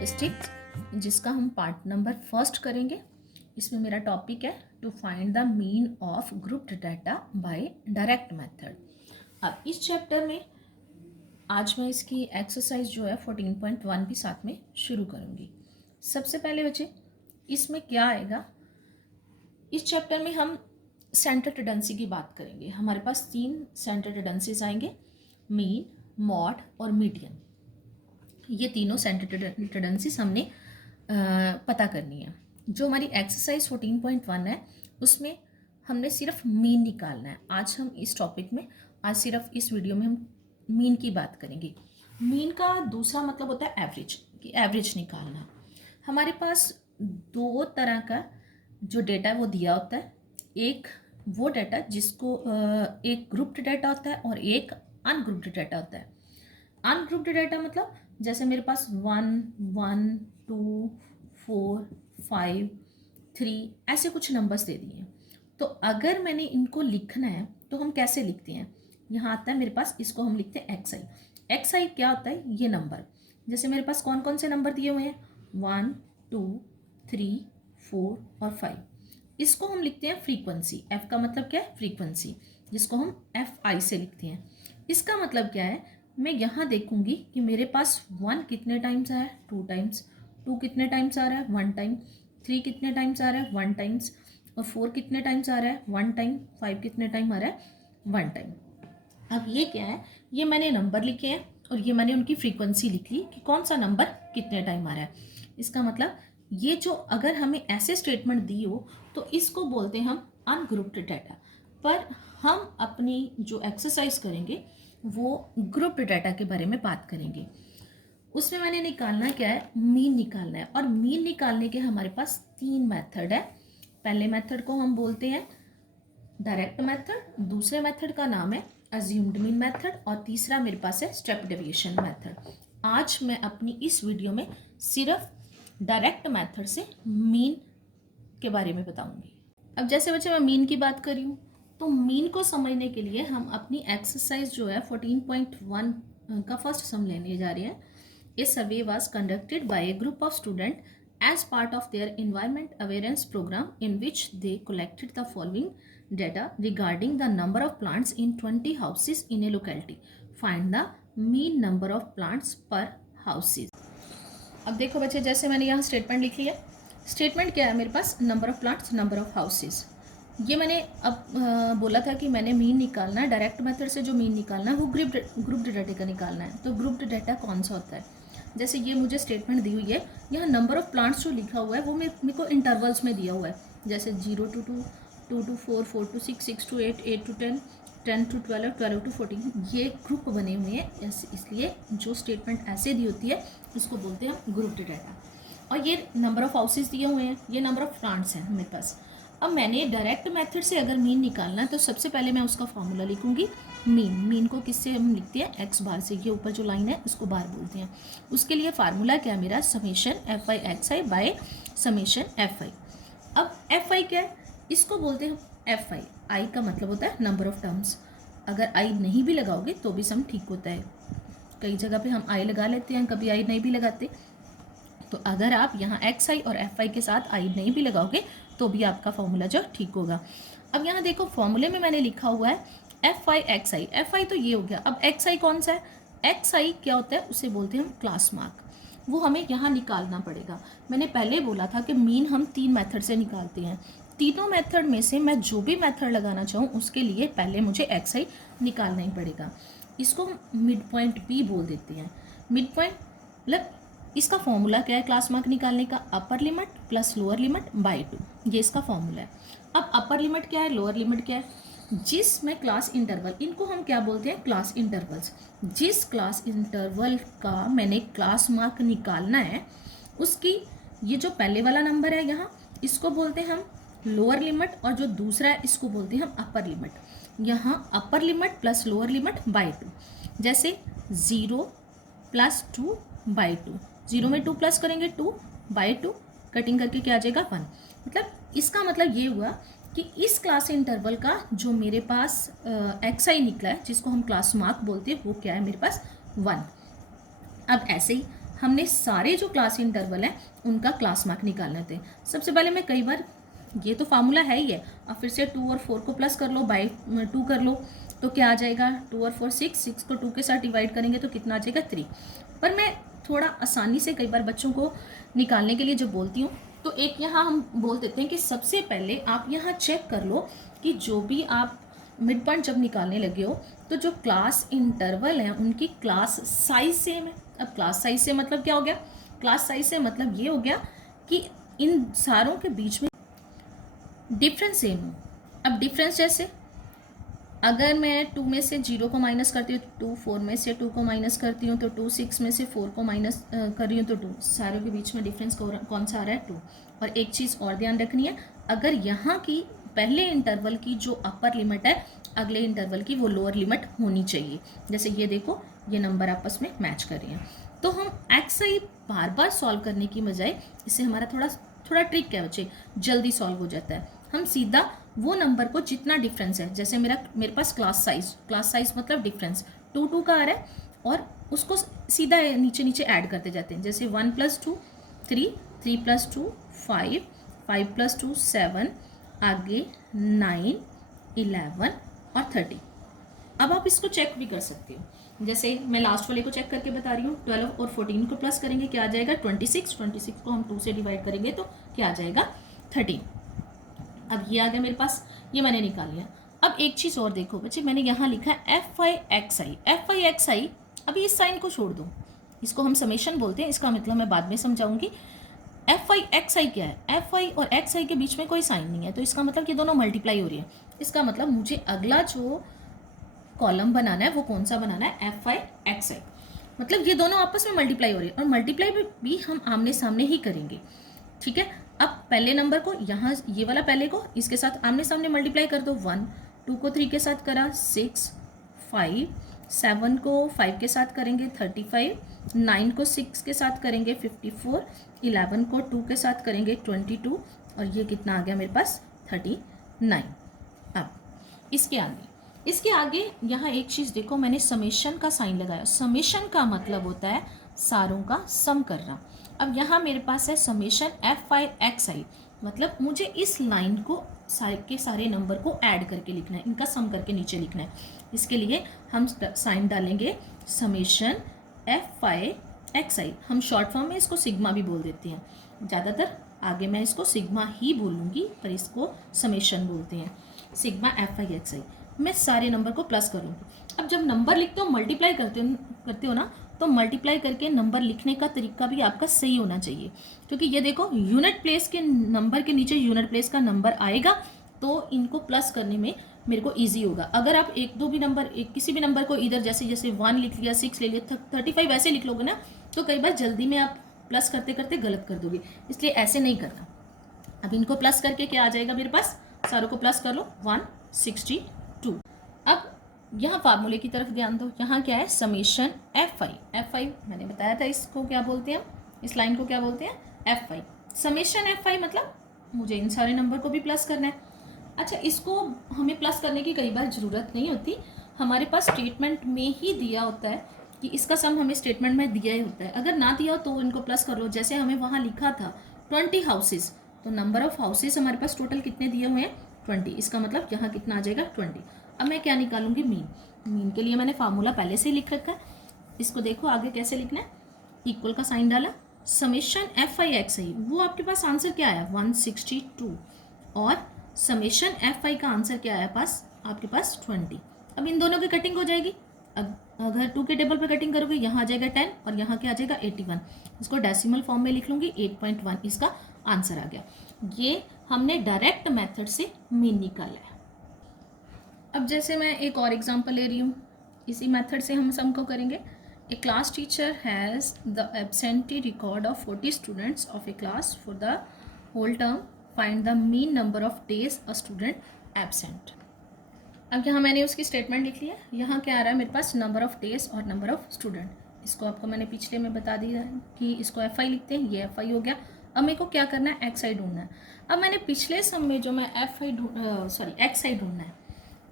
Statistics, जिसका हम part number first करेंगे। इसमें मेरा टॉपिक है to find the mean of grouped data by direct method. अब इस चैप्टर में आज मैं इसकी एक्सरसाइज जो है 14.1 भी साथ में शुरू करूँगी। सबसे पहले बच्चे इसमें क्या आएगा, इस चैप्टर में हम सेंटर टेंडेंसी की बात करेंगे। हमारे पास 3 सेंटर टेंडेंसीज आएंगे, मीन, मॉड और मीडियन। ये तीनों सेंटर टेंडेंसीज हमने पता करनी है। जो हमारी एक्सरसाइज 14.1 है उसमें हमने सिर्फ मीन निकालना है। आज हम इस टॉपिक में सिर्फ इस वीडियो में हम मीन की बात करेंगे। मीन का दूसरा मतलब होता है एवरेज, कि एवरेज निकालना। हमारे पास 2 तरह का जो डाटा वो दिया होता है। एक वो डाटा जिसको एक ग्रुप्ड डाटा होता है और एक अनग्रुप्ड डाटा होता है। अनग्रुप्ड डाटा मतलब जैसे मेरे पास 1, 1, 2, 4, 5, 3 ऐसे कुछ नंबर्स दे दिए हैं। तो अगर मैंने इनको लिखना है तो हम कैसे लिखते हैं, यहाँ आता है मेरे पास, इसको हम लिखते हैं एक्स आई। एक्स आई क्या होता है, ये नंबर। जैसे मेरे पास कौन कौन से नंबर दिए हुए हैं, 1, 2, 3, 4 और 5। इसको हम लिखते हैं फ्रीक्वेंसी। एफ का मतलब क्या है, फ्रीक्वेंसी, जिसको हम एफ आई से लिखते हैं। इसका मतलब क्या है, मैं यहाँ देखूंगी कि मेरे पास 1 कितने टाइम्स आया है, 2 टाइम्स, 2 कितने टाइम्स आ रहा है, 1 टाइम, 3 कितने टाइम्स आ रहा है, 1 टाइम्स, और 4 कितने टाइम्स आ रहा है, 1 टाइम, 5 कितने टाइम आ रहा है, 1 टाइम। अब ये क्या है, ये मैंने नंबर लिखे हैं और ये मैंने उनकी फ्रीक्वेंसी लिख ली कि कौन सा नंबर कितने टाइम आ रहा है। इसका मतलब ये जो अगर हमें ऐसे स्टेटमेंट दी हो तो इसको बोलते हैं हम अनग्रुप्ड डाटा। पर हम अपनी जो एक्सरसाइज करेंगे वो ग्रुप्ड डाटा के बारे में बात करेंगे। उसमें मैंने निकालना क्या है, मीन निकालना है। और मीन निकालने के हमारे पास 3 मेथड है। पहले मेथड को हम बोलते हैं डायरेक्ट मेथड, दूसरे मेथड का नाम है अज्यूम्ड मीन मेथड, और तीसरा मेरे पास है स्टेप डेविएशन मेथड। आज मैं अपनी इस वीडियो में सिर्फ डायरेक्ट मेथड से मीन के बारे में बताऊंगी। अब जैसे बच्चे मैं मीन की बात कर रही हूँ, तो मीन को समझने के लिए हम अपनी एक्सरसाइज जो है 14.1 का फर्स्ट सम लेने जा रहे हैं। A survey was conducted by a group of student as part of their environment awareness program, in which they collected the following data regarding the number of plants in 20 houses in a locality. Find the mean number of plants per houses. अब देखो बच्चे, जैसे मैंने यहाँ statement लिखी है। Statement क्या है मेरे पास, number of plants, number of houses. ये मैंने अब बोला था कि मैंने मीन निकालना है। डायरेक्ट मेथड से जो मीन निकालना है वो ग्रुप्ड डाटा का निकालना है। तो ग्रुप्ड डाटा कौन सा होता है, जैसे ये मुझे स्टेटमेंट दी हुई है, यहाँ नंबर ऑफ प्लांट्स जो लिखा हुआ है वो मेरे को इंटरवल्स में दिया हुआ है। जैसे 0 to 2, 2 to 4, 4 to 6, 6 to 8, 8 to 10, 10 to 12, 12 to 14। ये ग्रुप बने हुए हैं, इसलिए जो स्टेटमेंट ऐसे दी होती है उसको बोलते हैं हम ग्रुप्ड डाटा। और ये नंबर ऑफ हाउसेज दिए हुए हैं, ये नंबर ऑफ प्लांट्स हैं मेरे पास। अब मैंने डायरेक्ट मेथड से अगर मीन निकालना है तो सबसे पहले मैं उसका फॉर्मूला लिखूंगी। मीन को किससे हम लिखते हैं, एक्स बार से। ये ऊपर जो लाइन है उसको बार बोलते हैं। उसके लिए फार्मूला क्या है मेरा, summation F I x I by summation F I. अब एफ आई क्या है, इसको बोलते हैं एफ आई। आई का मतलब होता है नंबर ऑफ टर्म्स। अगर आई नहीं भी लगाओगे तो भी सम ठीक होता है। कई जगह पे हम आई लगा लेते हैं, कभी आई नहीं भी लगाते। तो अगर आप यहाँ एक्स आई और एफ आई के साथ आई नहीं भी लगाओगे तो भी आपका फॉर्मूला जो ठीक होगा। अब यहाँ देखो फॉर्मूले में मैंने लिखा हुआ है F I x I. F I तो ये हो गया। अब एक्स आई कौन सा है, एक्स आई क्या होता है, उसे बोलते हैं हम क्लास मार्क। वो हमें यहाँ निकालना पड़ेगा। मैंने पहले बोला था कि मीन हम 3 मेथड से निकालते हैं। तीनों मेथड में से मैं जो भी मेथड लगाना चाहूँ उसके लिए पहले मुझे एक्स आई निकालना ही पड़ेगा। इसको हम मिड पॉइंट भी बोल देते हैं। मिड पॉइंट मतलब इसका फॉर्मूला क्या है क्लास मार्क निकालने का, upper limit plus lower limit by 2। ये इसका फॉर्मूला है। अब अपर लिमिट क्या है, लोअर लिमिट क्या है, जिसमें क्लास इंटरवल, इनको हम क्या बोलते हैं, क्लास इंटरवल्स। जिस क्लास इंटरवल का मैंने क्लास मार्क निकालना है उसकी ये जो पहले वाला नंबर है यहाँ, इसको बोलते हैं हम लोअर लिमिट, और जो दूसरा है इसको बोलते हैं हम अपर लिमिट। यहाँ upper limit plus lower limit by 2। जैसे 0 + 2 बाय 2, 0 में 2 प्लस करेंगे 2 बाय 2, कटिंग करके क्या आ जाएगा 1। मतलब इसका मतलब ये हुआ कि इस क्लास इंटरवल का जो मेरे पास एक्स आई निकला है, जिसको हम क्लास मार्क बोलते हैं, वो क्या है मेरे पास 1। अब ऐसे ही हमने सारे जो क्लास इंटरवल हैं उनका क्लास मार्क निकालने थे। सबसे पहले मैं कई बार, ये तो फार्मूला है ही है, अब फिर से 2 और 4 को प्लस कर लो, बाई 2 कर लो, तो क्या आ जाएगा 2 और 4 6, 6 को 2 के साथ डिवाइड करेंगे तो कितना आ जाएगा 3। पर मैं थोड़ा आसानी से कई बार बच्चों को निकालने के लिए जब बोलती हूँ तो एक यहाँ हम बोल देते हैं कि सबसे पहले आप यहाँ चेक कर लो कि जो भी आप मिड पॉइंट जब निकालने लगे हो तो जो क्लास इंटरवल हैं उनकी क्लास साइज सेम है। अब क्लास साइज से मतलब क्या हो गया, क्लास साइज से मतलब ये हो गया कि इन सारों के बीच में डिफरेंस सेम हो। अब डिफरेंस जैसे अगर मैं 2 में से 0 को माइनस करती हूँ तो 2, 4 में से 2 को माइनस करती हूँ तो 2, 6 में से 4 को माइनस कर रही हूँ तो 2, सारों के बीच में डिफरेंस कौन सा आ रहा है 2। और एक चीज़ और ध्यान रखनी है, अगर यहाँ की पहले इंटरवल की जो अपर लिमिट है अगले इंटरवल की वो लोअर लिमिट होनी चाहिए। जैसे ये देखो ये नंबर आपस में मैच कर रहे हैं, तो हम एक्सआई बार बार सॉल्व करने की बजाय इससे हमारा थोड़ा ट्रिक है बच्चे, जल्दी सॉल्व हो जाता है। हम सीधा वो नंबर को जितना डिफरेंस है, जैसे मेरे पास क्लास साइज मतलब डिफरेंस 2 2 का आ रहा है और उसको सीधा नीचे नीचे ऐड करते जाते हैं। जैसे 1 + 2 3, 3 + 2 5, 5 + 2 7, आगे 9, 11 और 30। अब आप इसको चेक भी कर सकते हो, जैसे मैं लास्ट वाले को चेक करके बता रही हूँ। 12 और 14 को प्लस करेंगे क्या आ जाएगा 26, 26 को हम 2 से डिवाइड करेंगे तो क्या आ जाएगा 13। अब ये आ गया मेरे पास, ये मैंने निकाल लिया। अब एक चीज़ और देखो बच्चे, मैंने यहाँ लिखा है FI XI। अभी इस साइन को छोड़ दो, इसको हम समेशन बोलते हैं, इसका मतलब मैं बाद में समझाऊंगी। FI XI क्या है, FI और XI के बीच में कोई साइन नहीं है, तो इसका मतलब कि दोनों मल्टीप्लाई हो रही है। इसका मतलब मुझे अगला जो कॉलम बनाना है वो कौन सा बनाना है, FI XI। मतलब ये दोनों आपस में मल्टीप्लाई हो रही है और मल्टीप्लाई भी हम आमने सामने ही करेंगे, ठीक है। अब पहले नंबर को यहाँ, ये वाला पहले को इसके साथ आमने सामने मल्टीप्लाई कर दो। 1, 2 को 3 के साथ करा 6, 5, 7 को 5 के साथ करेंगे 35, 9 को 6 के साथ करेंगे 54, 11 को 2 के साथ करेंगे 22 और ये कितना आ गया मेरे पास 39। अब इसके आगे यहाँ एक चीज़ देखो, मैंने समेशन का साइन लगाया। समेशन का मतलब होता है सारों का सम करना। अब यहाँ मेरे पास है समेशन FI XI, मतलब मुझे इस लाइन को के सारे नंबर को ऐड करके लिखना है, इनका सम करके नीचे लिखना है। इसके लिए हम साइन डालेंगे समेशन FI XI। हम शॉर्ट फॉर्म में इसको सिग्मा भी बोल देते हैं, ज़्यादातर आगे मैं इसको सिग्मा ही बोलूँगी पर इसको समेशन बोलते हैं। सिग्मा FI XI मैं सारे नंबर को प्लस करूँगी। अब जब नंबर लिखते हो मल्टीप्लाई करते हो ना, तो मल्टीप्लाई करके नंबर लिखने का तरीका भी आपका सही होना चाहिए, क्योंकि ये देखो यूनिट प्लेस के नंबर के नीचे यूनिट प्लेस का नंबर आएगा तो इनको प्लस करने में मेरे को ईजी होगा। अगर आप किसी भी नंबर को इधर जैसे 1 लिख लिया, 6 ले लिया, 35 ऐसे लिख लोगे ना तो कई बार जल्दी में आप प्लस करते करते गलत कर दोगे, इसलिए ऐसे नहीं करना। अब इनको प्लस करके क्या आ जाएगा मेरे पास, सारों को प्लस कर लो 162। अब यहाँ फार्मूले की तरफ ध्यान दो, यहाँ क्या है समेशन FI मैंने बताया था इसको क्या बोलते हैं, इस लाइन को क्या बोलते हैं FI। समेशन FI मतलब मुझे इन सारे नंबर को भी प्लस करना है। अच्छा, इसको हमें प्लस करने की कई बार ज़रूरत नहीं होती, हमारे पास स्टेटमेंट में ही दिया होता है कि इसका सम हमें स्टेटमेंट में दिया ही होता है। अगर ना दिया हो तो इनको प्लस कर लो। जैसे हमें वहाँ लिखा था 20 हाउसेज, तो नंबर ऑफ हाउसेज हमारे पास टोटल कितने दिए हुए हैं 20, इसका मतलब यहाँ कितना आ जाएगा 20। अब मैं क्या निकालूंगी मीन के लिए मैंने फार्मूला पहले से ही लिख रखा है, इसको देखो आगे कैसे लिखना है। इक्वल का साइन डाला, समेशन FI XI वो आपके पास आंसर क्या आया 162 और समेशन FI का आंसर क्या आया पास आपके पास 20। अब इन दोनों की कटिंग हो जाएगी। अब अगर 2 के टेबल पर कटिंग करोगे यहाँ आ जाएगा 10 और यहाँ क्या आ जाएगा 81। इसको डेसिमल फॉर्म में लिख लूँगी 8.1, इसका आंसर आ गया। ये हमने डायरेक्ट मेथड से मीन निकाला है। अब जैसे मैं एक और एग्जांपल ले रही हूँ, इसी मेथड से हम सम को करेंगे। A class teacher has the absentee record of 40 students of a class for the whole term, find the mean number of days a student absent. अब यहाँ मैंने उसकी स्टेटमेंट लिख लिया। यहाँ क्या आ रहा है मेरे पास नंबर ऑफ डेज और नंबर ऑफ स्टूडेंट। इसको आपको मैंने पिछले में बता दिया है कि इसको FI लिखते हैं, ये FI हो गया। अब मेरे को क्या करना है XI ढूंढना है। अब मैंने पिछले सम में जो मैं XI ढूंढना है,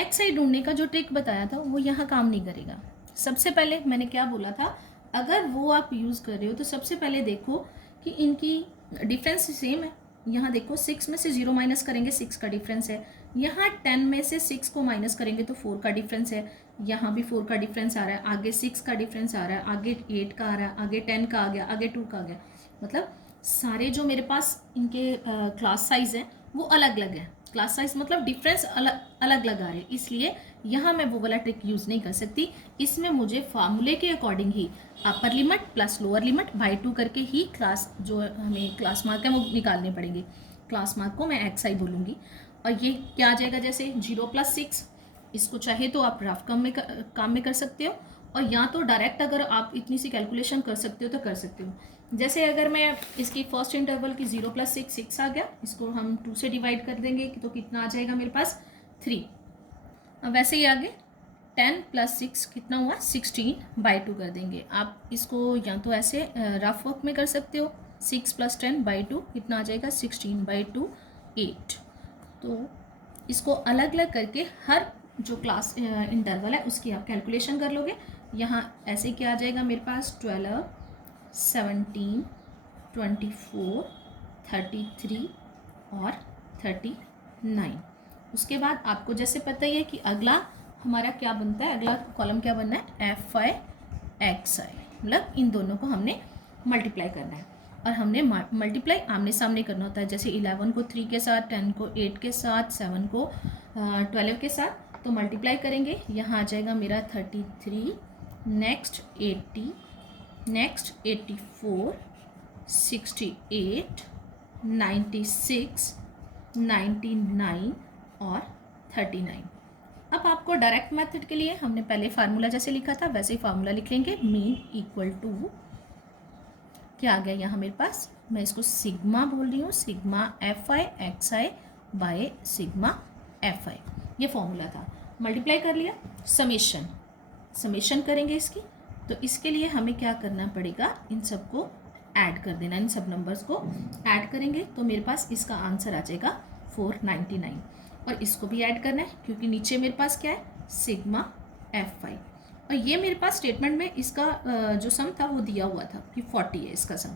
XI ढूंढने का जो ट्रिक बताया था वो यहाँ काम नहीं करेगा। सबसे पहले मैंने क्या बोला था, अगर वो आप यूज़ कर रहे हो तो सबसे पहले देखो कि इनकी डिफरेंस सेम है। यहाँ देखो 6 में से 0 माइनस करेंगे 6 का डिफरेंस है, यहाँ 10 में से 6 को माइनस करेंगे तो 4 का डिफरेंस है, यहाँ भी 4 का डिफरेंस आ रहा है, आगे 6 का डिफरेंस आ रहा है, आगे 8 का आ रहा है, आगे 10 का आ गया, आगे 2 का आ गया। मतलब सारे जो मेरे पास इनके क्लास साइज हैं वो अलग अलग हैं। क्लास साइज मतलब डिफरेंस अलग अलग आ रहे हैं, इसलिए यहाँ मैं वो वाला ट्रिक यूज़ नहीं कर सकती। इसमें मुझे फार्मूले के according he upper limit plus lower limit by 2 करके ही क्लास जो हमें क्लास मार्क है वो निकालने पड़ेंगे। क्लास मार्क को मैं एक्स आई बोलूँगी। और ये क्या आ जाएगा, जैसे 0 + 6, इसको चाहे तो आप रफ काम में कर सकते हो, और या तो डायरेक्ट अगर आप इतनी सी कैलकुलेशन कर सकते हो तो कर सकते हो। जैसे अगर मैं इसकी फर्स्ट इंटरवल की 0 + 6 6 आ गया, इसको हम 2 से डिवाइड कर देंगे तो कितना आ जाएगा मेरे पास 3। अब वैसे ही आगे 10 + 6 कितना हुआ 16/2 कर देंगे। आप इसको या तो ऐसे रफ वर्क में कर सकते हो, 6 + 10/2 कितना आ जाएगा 16/2 8। तो इसको अलग अलग करके हर जो क्लास इंटरवल है उसकी आप कैलकुलेशन कर लोगे। यहाँ ऐसे क्या आ जाएगा मेरे पास 12 17 24 33 और 39। उसके बाद आपको जैसे पता ही है कि अगला हमारा क्या बनता है, अगला कॉलम क्या बनना है FI XI, मतलब इन दोनों को हमने मल्टीप्लाई करना है। और हमने मल्टीप्लाई आमने सामने करना होता है, जैसे 11 को 3 के साथ, 10 को 8 के साथ, 7 को 12 के साथ, तो मल्टीप्लाई करेंगे। यहाँ आ जाएगा मेरा 33, नेक्स्ट 80, नेक्स्ट 84, 68, 96, 99 और 39। अब आपको डायरेक्ट मेथड के लिए हमने पहले फार्मूला जैसे लिखा था वैसे ही फार्मूला लिख लेंगे। मीन इक्वल टू क्या आ गया यहाँ मेरे पास, मैं इसको सिग्मा बोल रही हूँ, sigma FI XI by sigma FI, ये फॉर्मूला था। मल्टीप्लाई कर लिया, समेशन करेंगे इसकी, तो इसके लिए हमें क्या करना पड़ेगा, इन सबको ऐड कर देना। इन सब नंबर्स को ऐड करेंगे तो मेरे पास इसका आंसर आ जाएगा 499। और इसको भी ऐड करना है क्योंकि नीचे मेरे पास क्या है सिग्मा FI, और ये मेरे पास स्टेटमेंट में इसका जो सम था वो दिया हुआ था कि 40 है इसका सम।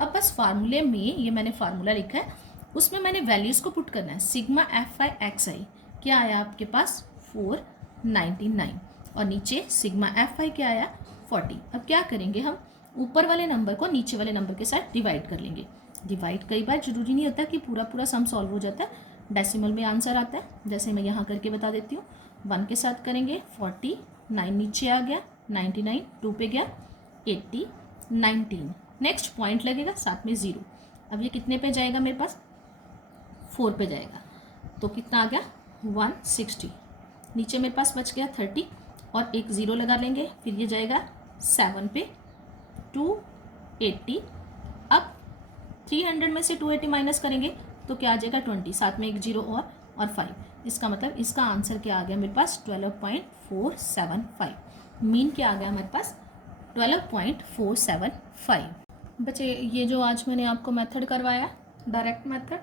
अब बस फार्मूले में ये मैंने फार्मूला लिखा है, उसमें मैंने वैल्यूज़ को पुट करना है। सिग्मा FI XI क्या आया आपके पास 499, और नीचे सिग्मा FI क्या आया 40। अब क्या करेंगे, हम ऊपर वाले नंबर को नीचे वाले नंबर के साथ डिवाइड कर लेंगे। डिवाइड कई बार ज़रूरी नहीं होता कि पूरा पूरा सम सॉल्व हो जाता है, डेसिमल में आंसर आता है। जैसे मैं यहाँ करके बता देती हूँ, 1 के साथ करेंगे 40, 9 नीचे आ गया, 99 2 पे गया, 80 19, नेक्स्ट पॉइंट लगेगा साथ में 0। अब ये कितने पे जाएगा मेरे पास 4 पे जाएगा, तो कितना आ गया 160। नीचे मेरे पास बच गया 30 और एक 0 लगा लेंगे, फिर ये जाएगा 7 पे 280। अब 300 में से 280 माइनस करेंगे तो क्या आ जाएगा 20, साथ में एक 0 और 5। इसका मतलब इसका आंसर क्या आ गया मेरे पास 12.475। मीन क्या आ गया हमारे पास 12.475। बच्चे ये जो आज मैंने आपको मेथड करवाया डायरेक्ट मेथड,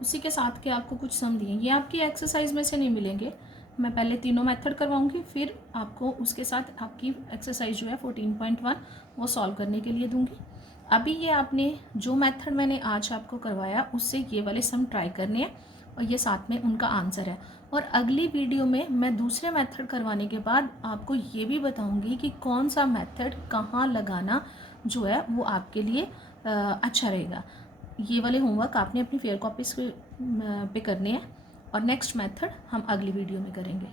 उसी के साथ के आपको कुछ सम दिए, ये आपकी एक्सरसाइज में से नहीं मिलेंगे। मैं पहले तीनों मेथड करवाऊंगी, फिर आपको उसके साथ आपकी एक्सरसाइज जो है 14.1 वो सॉल्व करने के लिए दूंगी। अभी ये आपने जो मेथड मैंने आज आपको करवाया उससे ये वाले सम ट्राई करने हैं और ये साथ में उनका आंसर है। और अगली वीडियो में मैं दूसरे मेथड करवाने के बाद आपको ये भी बताऊंगी कि कौन सा मेथड कहाँ लगाना जो है वो आपके लिए अच्छा रहेगा। ये वाले होमवर्क आपने अपनी फेयर कॉपीज पे करने हैं और नेक्स्ट मेथड हम अगली वीडियो में करेंगे।